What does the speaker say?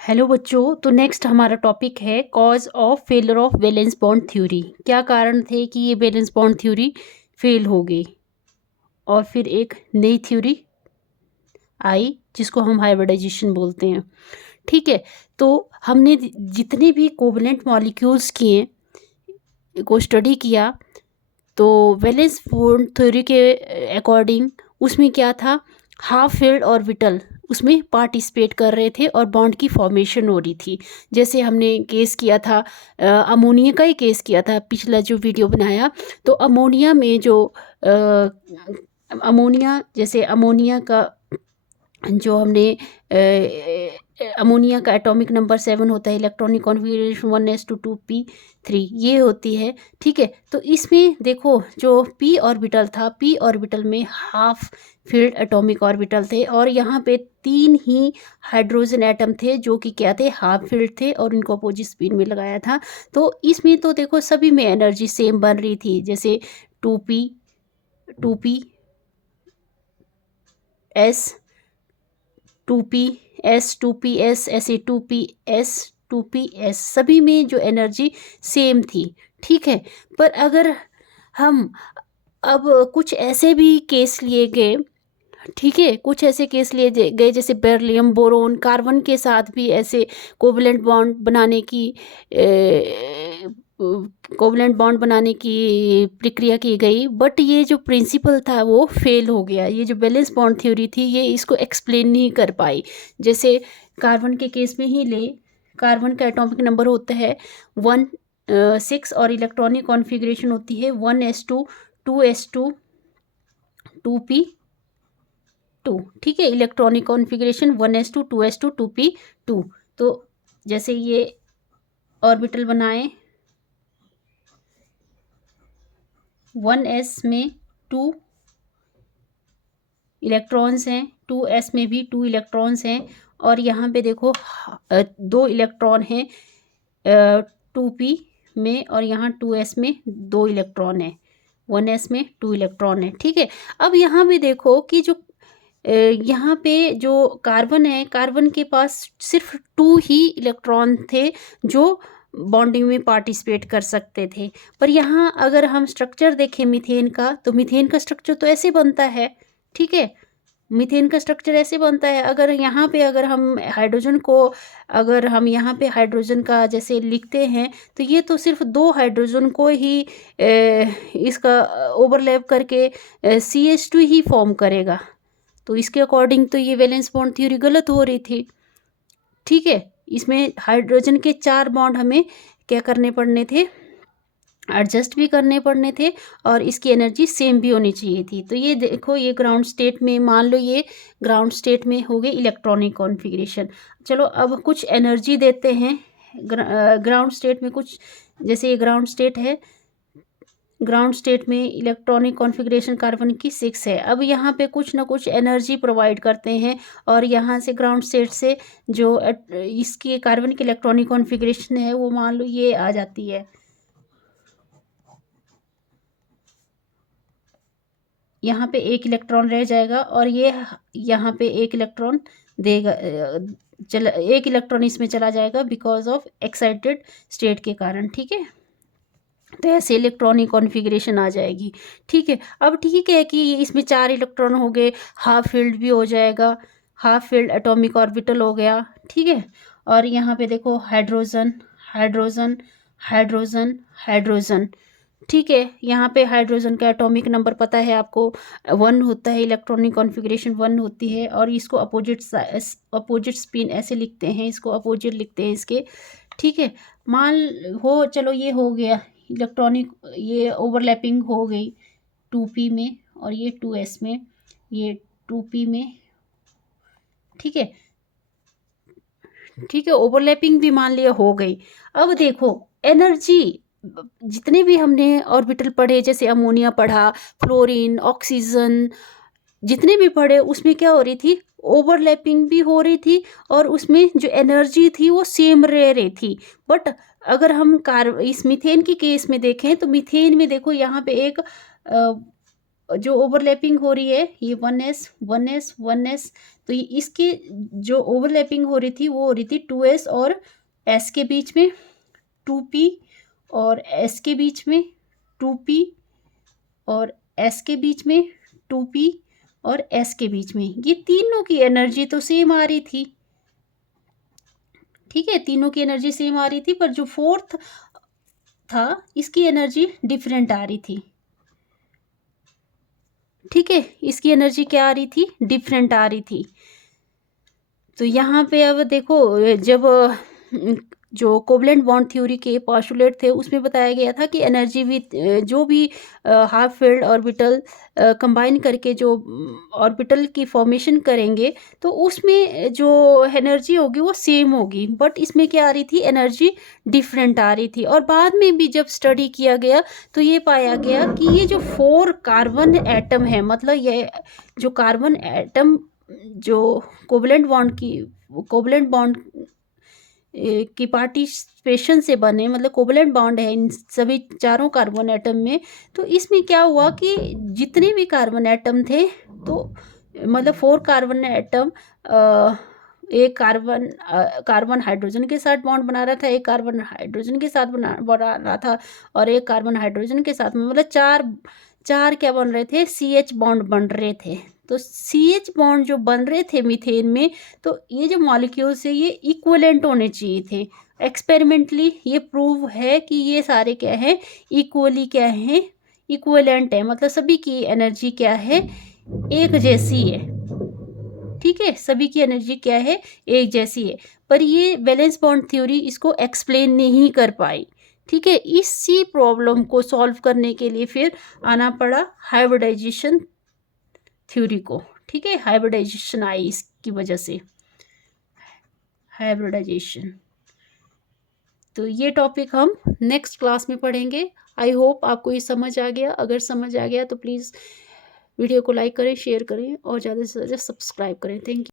Hello बच्चों। तो next हमारा टॉपिक है cause of failure of valence bond theory. क्या कारण थे कि ये वैलेंस बॉन्ड थ्योरी फेल हो गई और फिर एक नई थ्योरी आई जिसको हम हाइब्रिडाइजेशन बोलते हैं। ठीक है, तो हमने जितने भी कोवलेंट मॉलिक्यूल्स किए को स्टडी किया, तो वैलेंस बॉन्ड थ्योरी के अकॉर्डिंग उसमें क्या था, हाफ फील्ड ऑर्बिटल उसमें पार्टिसिपेट कर रहे थे और बॉन्ड की फॉर्मेशन हो रही थी। जैसे हमने केस किया था, अमोनिया का ही केस किया था पिछला जो वीडियो बनाया। तो अमोनिया में जो अमोनिया, जैसे अमोनिया का जो हमने अमोनिया का एटॉमिक नंबर 7 होता है, इलेक्ट्रॉनिक कॉन्फ़िगरेशन 1s2 2p3 ये होती है। ठीक है, तो इसमें देखो जो p ऑर्बिटल था, p ऑर्बिटल में हाफ फील्ड एटॉमिक ऑर्बिटल थे और यहाँ पे 3 ही हाइड्रोजन एटम थे जो कि क्या थे, हाफ फील्ड थे और इनको अपोजिट स्पिन में लगाया था। तो इसमें तो देखो सभी में एनर्जी सेम बन रही थी, जैसे 2p s 2ps 2ps ऐसे 2ps सभी में जो एनर्जी सेम थी। ठीक है, पर अगर हम अब कुछ ऐसे भी केस लिए गए, ठीक है, कुछ ऐसे केस लिए गए जैसे बेरिलियम बोरोन कार्बन के साथ भी ऐसे कोवलेंट बॉन्ड बनाने की कोवलेंट बॉन्ड बनाने की प्रक्रिया की गई, बट ये जो प्रिंसिपल था वो फेल हो गया। ये जो बैलेंस बॉन्ड थ्योरी थी ये इसको एक्सप्लेन नहीं कर पाई। जैसे कार्बन के केस में ही ले, कार्बन का एटॉमिक नंबर होता है 1 6 और इलेक्ट्रॉनिक कॉन्फ़िगरेशन होती है 1s2 2s2 2p2। ठीक है, electronic configuration 1s2 2s2 2p2। तो जैसे ये ऑर्बिटल बनाए 1s में 2 इलेक्ट्रॉन्स हैं, 2s में भी 2 इलेक्ट्रॉन्स हैं और यहाँ पे देखो 2 इलेक्ट्रॉन हैं 2p में और यहाँ 2s में 2 इलेक्ट्रॉन है, 1s में 2 इलेक्ट्रॉन है। ठीक है, अब यहाँ पे देखो कि जो यहाँ पे जो कार्बन है, कार्बन के पास सिर्फ 2 ही इलेक्ट्रॉन थे जो बॉन्डिंग में पार्टिसिपेट कर सकते थे। पर यहाँ अगर हम स्ट्रक्चर देखें मीथेन का, तो मीथेन का स्ट्रक्चर तो ऐसे बनता है। ठीक है, मीथेन का स्ट्रक्चर ऐसे बनता है। अगर यहाँ पे अगर हम हाइड्रोजन को, अगर हम यहाँ पे हाइड्रोजन का जैसे लिखते हैं तो ये तो सिर्फ 2 हाइड्रोजन को ही इसका ओवरलैप करके CH2 ही फॉर्म करेगा। तो इसके अकॉर्डिंग तो ये वैलेंस बॉन्ड थ्योरी गलत हो रही थी। ठीक है, इसमें हाइड्रोजन के 4 बॉन्ड हमें क्या करने पड़ने थे, एडजस्ट भी करने पड़ने थे और इसकी एनर्जी सेम भी होनी चाहिए थी। तो ये देखो, ये ग्राउंड स्टेट में, मान लो ये ग्राउंड स्टेट में हो गई इलेक्ट्रॉनिक कॉन्फ़िगरेशन। चलो अब कुछ एनर्जी देते हैं ग्राउंड स्टेट में कुछ, जैसे ये ग्राउंड स्टेट है, ग्राउंड स्टेट में इलेक्ट्रॉनिक कॉन्फ़िगरेशन कार्बन की 6 है। अब यहाँ पे कुछ ना कुछ एनर्जी प्रोवाइड करते हैं और यहाँ से ग्राउंड स्टेट से जो इसकी कार्बन की इलेक्ट्रॉनिक कॉन्फ़िगरेशन है वो मान लो ये आ जाती है, यहाँ पे 1 इलेक्ट्रॉन रह जाएगा और ये यहाँ पे 1 इलेक्ट्रॉन देगा, चला 1 इलेक्ट्रॉन इसमें चला जाएगा बिकॉज ऑफ एक्साइटेड स्टेट के कारण। ठीक है, तो ऐसे इलेक्ट्रॉनिक कॉन्फ़िगरेशन आ जाएगी। ठीक है, अब ठीक है कि इसमें 4 इलेक्ट्रॉन हो गए, हाफ फील्ड भी हो जाएगा, हाफ फील्ड एटॉमिक ऑर्बिटल हो गया। ठीक है, और यहाँ पे देखो हाइड्रोजन हाइड्रोजन हाइड्रोजन हाइड्रोजन। ठीक है, यहाँ पे हाइड्रोजन का एटॉमिक नंबर पता है आपको, 1 होता है, इलेक्ट्रॉनिक कॉन्फ़िगरेशन 1 होती है और इसको अपोजिट स्पिन ऐसे लिखते हैं, इसको अपोजिट लिखते हैं इसके। ठीक है, मान हो, चलो ये हो गया इलेक्ट्रॉनिक, ये ओवरलैपिंग हो गई 2p में और ये 2s में, ये 2p में। ठीक है, ठीक है, ओवरलैपिंग भी मान लिया हो गई। अब देखो एनर्जी, जितने भी हमने ऑर्बिटल पढ़े, जैसे अमोनिया पढ़ा, फ्लोरीन, ऑक्सीजन, जितने भी पढ़े उसमें क्या हो रही थी, ओवरलैपिंग भी हो रही थी और उसमें जो एनर्जी थी वो सेम रह रही थी। बट अगर हम इस मीथेन की केस में देखें तो मीथेन में देखो यहाँ पे एक जो ओवरलैपिंग हो रही है ये 1s 1s 1s, तो ये इसकी जो ओवरलैपिंग हो रही थी वो हो रही थी 2s और s के बीच में, 2p और s के बीच में, 2p और s के बीच में, 2p और s के बीच में। ये तीनों की एनर्जी तो सेम आ रही थी, ठीक है, तीनों की एनर्जी सेम आ रही थी, पर जो फोर्थ था इसकी एनर्जी डिफरेंट आ रही थी, ठीक है, इसकी एनर्जी क्या आ रही थी, डिफरेंट आ रही थी। तो यहाँ पे अब देखो, जब जो कोवलेंट बॉन्ड थ्योरी के पोस्टुलेट थे उसमें बताया गया था कि एनर्जी विथ जो भी हाफ फील्ड ऑर्बिटल कंबाइन करके जो ऑर्बिटल की फॉर्मेशन करेंगे तो उसमें जो एनर्जी होगी वो सेम होगी, बट इसमें क्या आ रही थी, एनर्जी डिफरेंट आ रही थी। और बाद में भी जब स्टडी किया गया तो ये पाया गया कि ये जो 4 कार्बन एटम है, मतलब ये जो कार्बन एटम जो कोवलेंट बॉन्ड की पार्टिसिपेशन से बने, मतलब कोवलेंट बॉन्ड है इन सभी चारों कार्बन एटम में, तो इसमें क्या हुआ कि जितने भी कार्बन एटम थे तो मतलब 4 कार्बन एटम, एक कार्बन हाइड्रोजन के साथ बॉन्ड बना रहा था, एक कार्बन हाइड्रोजन के साथ बना रहा था और एक कार्बन हाइड्रोजन के साथ में, मतलब चार क्या बन रहे थे, CH बॉन्ड बन रहे थे। तो CH बॉन्ड जो बन रहे थे मीथेन में, तो ये जो मॉलिक्यूल्स है ये इक्विवेलेंट होने चाहिए थे। एक्सपेरिमेंटली ये प्रूव है कि ये सारे क्या है, इक्वली क्या है, इक्विवेलेंट है, मतलब सभी की एनर्जी क्या है, एक जैसी है, ठीक है, सभी की एनर्जी क्या है, एक जैसी है। पर ये वैलेंस बॉन्ड थ्योरी इसको एक्सप्लेन नहीं कर पाई, ठीक है। इसी प्रॉब्लम को सॉल्व करने के लिए फिर आना पड़ा हाइब्रिडाइजेशन थ्योरी को, ठीक है, हाइब्रिडाइजेशन आई इसकी वजह से, हाइब्रिडाइजेशन। तो ये टॉपिक हम नेक्स्ट क्लास में पढ़ेंगे। आई होप आपको ये समझ आ गया। अगर समझ आ गया तो प्लीज़ वीडियो को लाइक करें, शेयर करें और ज़्यादा से ज़्यादा सब्सक्राइब करें। Thank you.